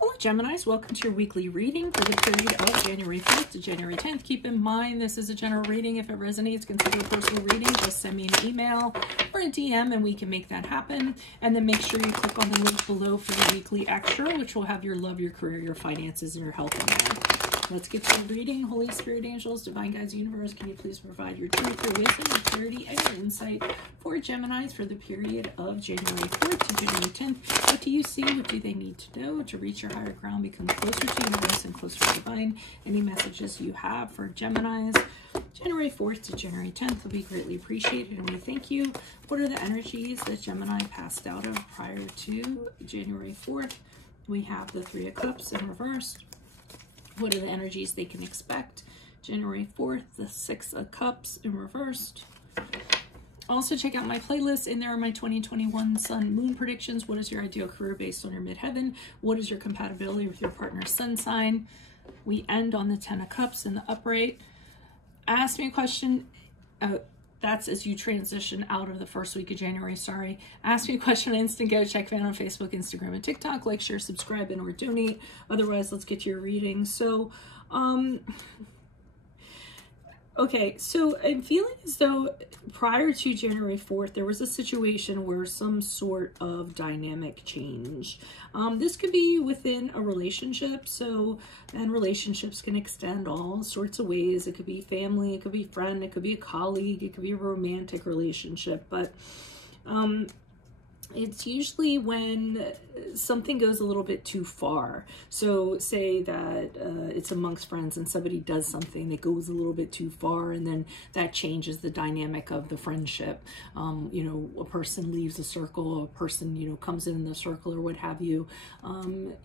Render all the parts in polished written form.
Hello Geminis, welcome to your weekly reading for the period of January 4th to January 10th. Keep in mind this is a general reading. If it resonates, consider a personal reading. Just send me an email or a DM and we can make that happen. And then make sure you click on the link below for the weekly extra, which will have your love, your career, your finances, and your health in there. Let's get to the reading. Holy Spirit, angels, divine guides, universe, can you please provide your truth, your wisdom, your clarity, and your insight for Geminis for the period of January 4th to January 10th? What do you see? What do they need to know to reach your higher ground, become closer to universe and closer to divine? Any messages you have for Geminis January 4th to January 10th will be greatly appreciated, and we thank you. What are the energies that Gemini passed out of prior to January 4th? We have the Three of Cups in reverse. What are the energies they can expect? January 4th, the Six of Cups in reversed. Also check out my playlist. In there are my 2021 Sun Moon predictions. What is your ideal career based on your midheaven? What is your compatibility with your partner's sun sign? We end on the 10 of Cups in the upright. Ask me a question. That's as you transition out of the first week of January, sorry. Ask me a question on Instant Go. Check me out on Facebook, Instagram, and TikTok. Like, share, subscribe, and or donate. Otherwise, let's get to your reading. So, okay, so I'm feeling as though prior to January 4th, there was a situation where some sort of dynamic changed. This could be within a relationship, and relationships can extend all sorts of ways. It could be family, it could be friend, it could be a colleague, it could be a romantic relationship, but it's usually when something goes a little bit too far. So say that it's amongst friends and somebody does something that goes a little bit too far, and then that changes the dynamic of the friendship. You know, a person leaves a circle, a person, you know, comes in the circle or what have you.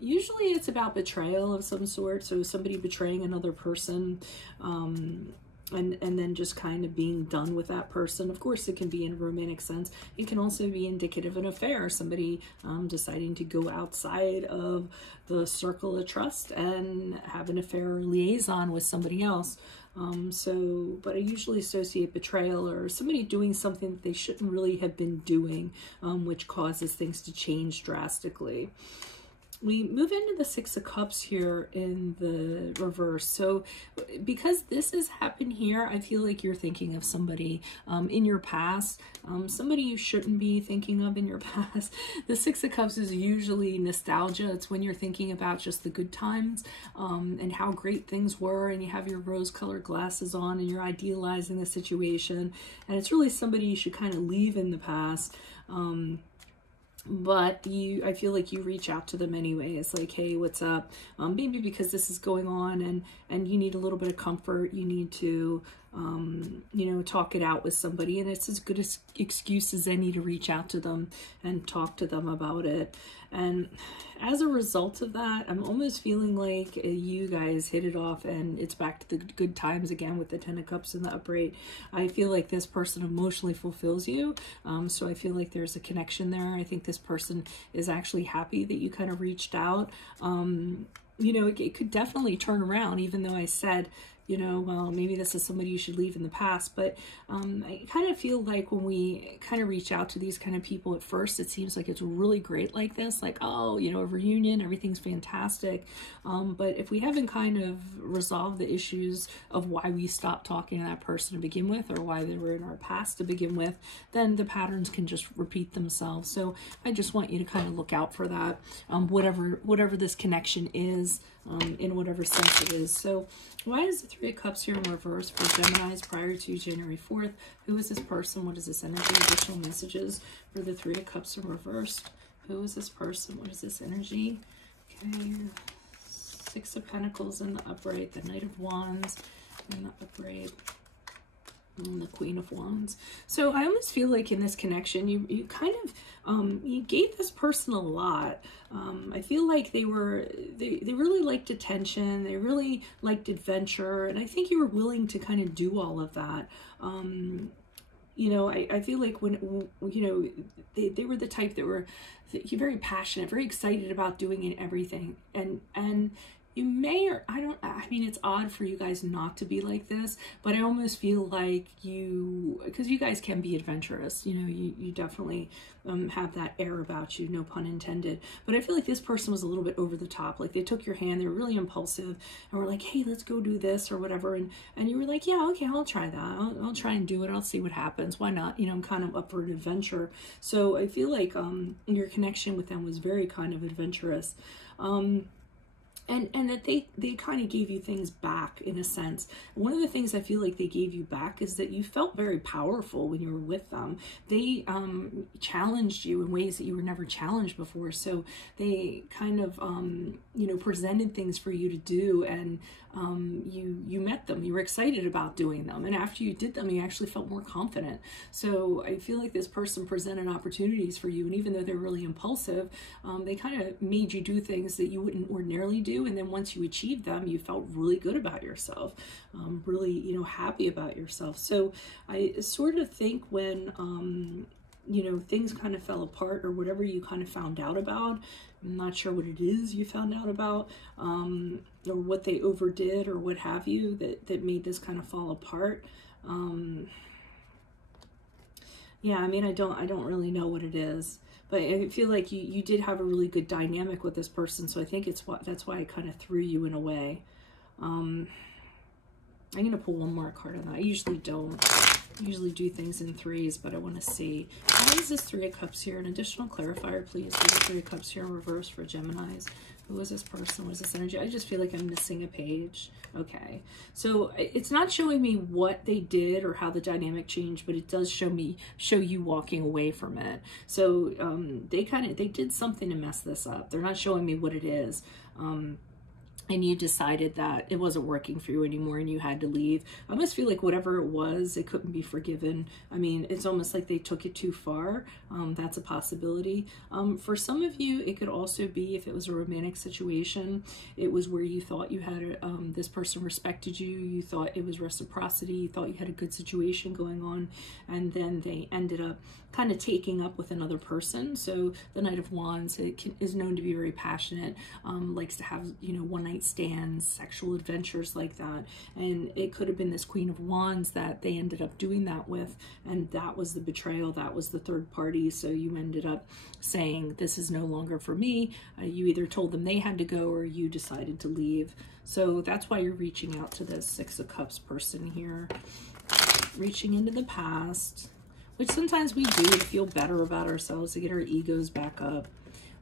Usually it's about betrayal of some sort. So somebody betraying another person, and then just kind of being done with that person. Of course, it can be in a romantic sense. It can also be indicative of an affair, somebody deciding to go outside of the circle of trust and have an affair or liaison with somebody else. But I usually associate betrayal or somebody doing something that they shouldn't really have been doing, which causes things to change drastically. We move into the Six of Cups here in the reverse. So because this has happened here, I feel like you're thinking of somebody in your past, somebody you shouldn't be thinking of in your past. The Six of Cups is usually nostalgia. It's when you're thinking about just the good times and how great things were, and you have your rose-colored glasses on and you're idealizing the situation. And it's really somebody you should kind of leave in the past. But I feel like you reach out to them anyway. It's like, hey, what's up? Maybe because this is going on and you need a little bit of comfort. You need to, you know, talk it out with somebody. And it's as good an excuse as any to reach out to them and talk to them about it. And as a result of that, I'm almost feeling like you guys hit it off and it's back to the good times again with the 10 of Cups and the upright. I feel like this person emotionally fulfills you. So I feel like there's a connection there. I think this person is actually happy that you kind of reached out. You know, it could definitely turn around, even though I said, you know, well, maybe this is somebody you should leave in the past. But I kind of feel like when we kind of reach out to these kind of people at first, it seems like it's really great like this, like, oh, you know, a reunion, everything's fantastic. But if we haven't kind of resolved the issues of why we stopped talking to that person to begin with, or why they were in our past to begin with, then the patterns can just repeat themselves. So I just want you to kind of look out for that, whatever this connection is, in whatever sense it is. So why is the Three of Cups here in reverse for Geminis prior to January 4th? Who is this person? What is this energy? Additional messages for the Three of Cups in reverse. Who is this person? What is this energy? Okay, Six of Pentacles in the upright, the Knight of Wands in the upright, and the Queen of Wands. So I almost feel like in this connection, you kind of, you gave this person a lot. I feel like they really liked attention. They really liked adventure. And I think you were willing to kind of do all of that. You know, I feel like when, you know, they were the type that were very passionate, very excited about doing everything. And you may, or I mean, it's odd for you guys not to be like this, but I almost feel like because you guys can be adventurous, you know, you definitely have that air about you, no pun intended. But I feel like this person was a little bit over the top. Like they took your hand, they were really impulsive and were like, hey, let's go do this or whatever. And you were like, yeah, okay, I'll try that. I'll try and do it. I'll see what happens. Why not? You know, I'm kind of up for an adventure. So I feel like your connection with them was very kind of adventurous. And that they kind of gave you things back in a sense. One of the things I feel like they gave you back is that you felt very powerful when you were with them. They challenged you in ways that you were never challenged before. So they kind of, you know, presented things for you to do, and you met them. You were excited about doing them. And after you did them, you actually felt more confident. So I feel like this person presented opportunities for you. And even though they're really impulsive, they kind of made you do things that you wouldn't ordinarily do. And then once you achieved them, you felt really good about yourself, really, you know, happy about yourself. So I sort of think when, you know, things kind of fell apart or whatever you kind of found out about, I'm not sure what it is you found out about, or what they overdid or what have you that made this kind of fall apart. Yeah, I mean, I don't really know what it is. But I feel like you did have a really good dynamic with this person, so I think that's why I kind of threw you in a way. I'm going to pull one more card on that. I usually don't. I usually do things in threes, but I want to see. Why is this Three of Cups here? An additional clarifier, please. There's a Three of Cups here in reverse for Geminis. Who is this person? What is this energy? I just feel like I'm missing a page. Okay. So it's not showing me what they did or how the dynamic changed, but it does show you walking away from it. So they did something to mess this up. They're not showing me what it is. And you decided that it wasn't working for you anymore and you had to leave. I almost feel like whatever it was, it couldn't be forgiven. I mean, it's almost like they took it too far. That's a possibility. For some of you, it could also be, if it was a romantic situation, it was where you thought you had this person respected you, you thought it was reciprocity, you thought you had a good situation going on, and then they ended up kind of taking up with another person. So the Knight of Wands is known to be very passionate, likes to have, you know, one-night stands, sexual adventures like that. And it could have been this Queen of Wands that they ended up doing that with, and that was the betrayal, that was the third party. So you ended up saying, this is no longer for me. You either told them they had to go or you decided to leave. So that's why you're reaching out to this Six of Cups person here, reaching into the past, which sometimes we do to feel better about ourselves, to get our egos back up.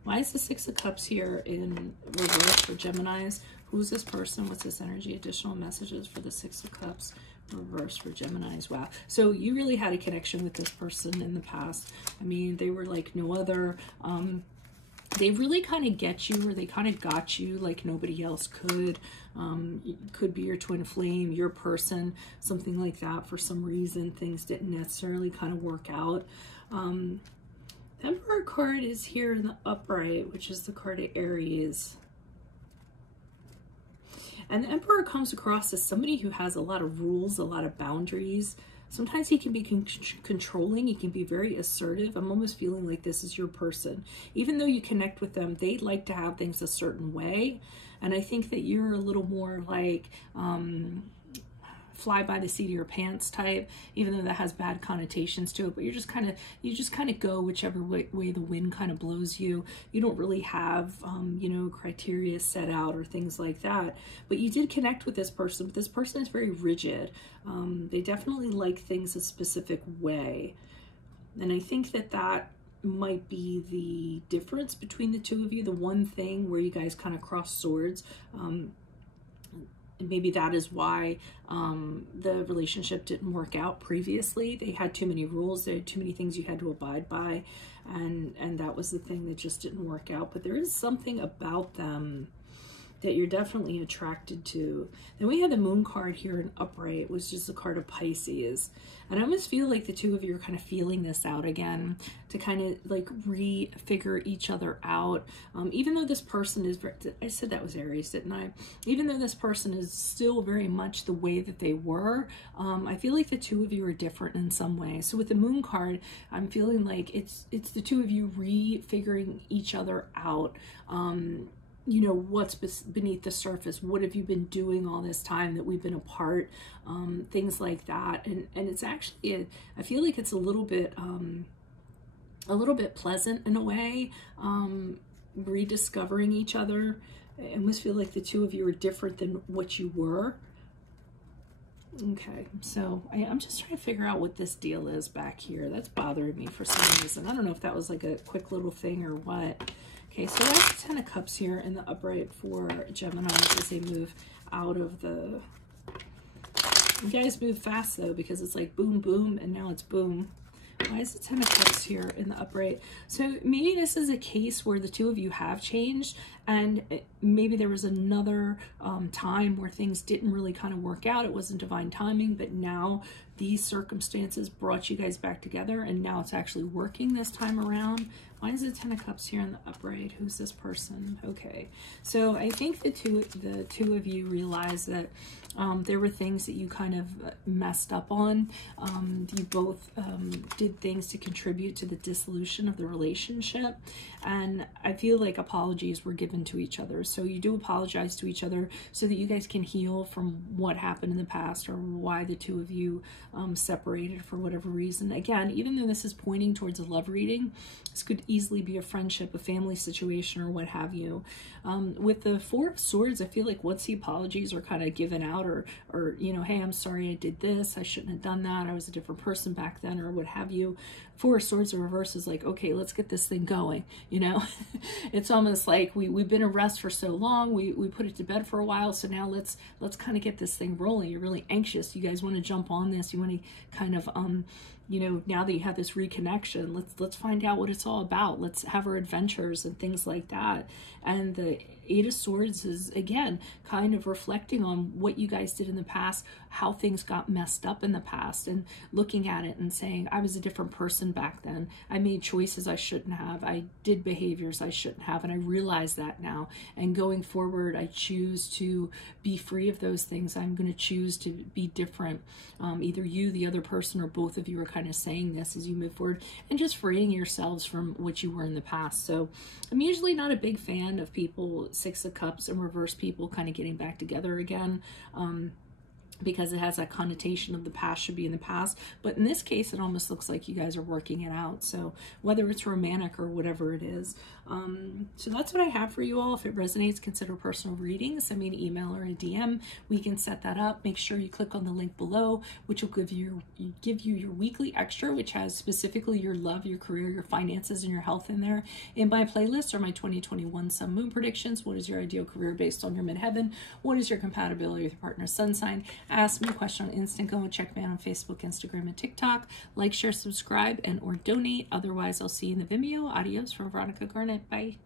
Why is the Six of Cups here in reverse for Geminis? Who's this person? What's this energy? Additional messages for the Six of Cups reverse for Geminis. Wow. So you really had a connection with this person in the past. I mean, they were like no other. They really kind of get you, or they kind of got you like nobody else could. It could be your twin flame, your person, something like that. For some reason, things didn't necessarily kind of work out. The Emperor card is here in the upright, which is the card of Aries. And the Emperor comes across as somebody who has a lot of rules, a lot of boundaries. Sometimes he can be controlling. He can be very assertive. I'm almost feeling like this is your person. Even though you connect with them, they like to have things a certain way. And I think that you're a little more like fly by the seat of your pants type, even though that has bad connotations to it. But you just kind of go whichever way the wind kind of blows you. You don't really have you know, criteria set out or things like that. But you did connect with this person. But this person is very rigid. They definitely like things a specific way, and I think that might be the difference between the two of you. The one thing where you guys kind of cross swords. Maybe that is why the relationship didn't work out previously. They had too many rules. They had too many things you had to abide by. And that was the thing that just didn't work out. But there is something about them that you're definitely attracted to. Then we had the Moon card here in upright, which is the card of Pisces. And I almost feel like the two of you are kind of feeling this out again, to kind of like refigure each other out. Even though this person is, I said that was Aries, didn't I? Even though this person is still very much the way that they were, I feel like the two of you are different in some way. So with the Moon card, I'm feeling like it's the two of you refiguring each other out. you know, what's beneath the surface. What have you been doing all this time that we've been apart? Things like that. And it's actually, I feel like it's a little bit pleasant in a way, rediscovering each other. I almost feel like the two of you are different than what you were. Okay, so I'm just trying to figure out what this deal is back here. That's bothering me for some reason. I don't know if that was like a quick little thing or what. Okay, so that's 10 of Cups here in the upright for Gemini as they move out of the... You guys move fast, though, because it's like boom, boom, and now it's boom. Why is it 10 of Cups here in the upright? So maybe this is a case where the two of you have changed, and maybe there was another time where things didn't really kind of work out. It wasn't divine timing, but now these circumstances brought you guys back together, and now it's actually working this time around. Why is it 10 of Cups here in the upright? Who's this person? Okay, so I think the two of you realize that there were things that you kind of messed up on. You both did things to contribute to the dissolution of the relationship, and I feel like apologies were given to each other. So you do apologize to each other so that you guys can heal from what happened in the past, or why the two of you separated for whatever reason. Again, even though this is pointing towards a love reading, this could easily be a friendship, a family situation, or what have you. With the Four of Swords, I feel like once the apologies are kind of given out, or you know, hey, I'm sorry I did this, I shouldn't have done that, I was a different person back then, or what have you. Four of Swords in reverse is like, okay, let's get this thing going, you know. It's almost like we've been at rest for so long, we put it to bed for a while, so now let's kind of get this thing rolling. You're really anxious, you guys want to jump on this, you want to kind of you know, now that you have this reconnection, let's find out what it's all about. Let's have our adventures and things like that. And the Eight of Swords is, again, kind of reflecting on what you guys did in the past, how things got messed up in the past, and looking at it and saying, I was a different person back then. I made choices I shouldn't have. I did behaviors I shouldn't have, and I realize that now. And going forward, I choose to be free of those things. I'm going to choose to be different. Either you, the other person, or both of you are kind of saying this as you move forward, and just freeing yourselves from what you were in the past. So I'm usually not a big fan of people, Six of Cups and reverse people kind of getting back together again, because it has that connotation of the past should be in the past. But in this case, it almost looks like you guys are working it out. So whether it's romantic or whatever it is. So that's what I have for you all. If it resonates, consider personal reading. Send me an email or a DM. We can set that up. Make sure you click on the link below, which will give you your weekly extra, which has specifically your love, your career, your finances, and your health in there. In my playlist are my 2021 Sun Moon predictions. What is your ideal career based on your midheaven? What is your compatibility with your partner's sun sign? Ask me a question on Instant. Go and check me out on Facebook, Instagram, and TikTok. Like, share, subscribe, and or donate. Otherwise, I'll see you in the Vimeo. Adios from Veronica Garnett. Bye.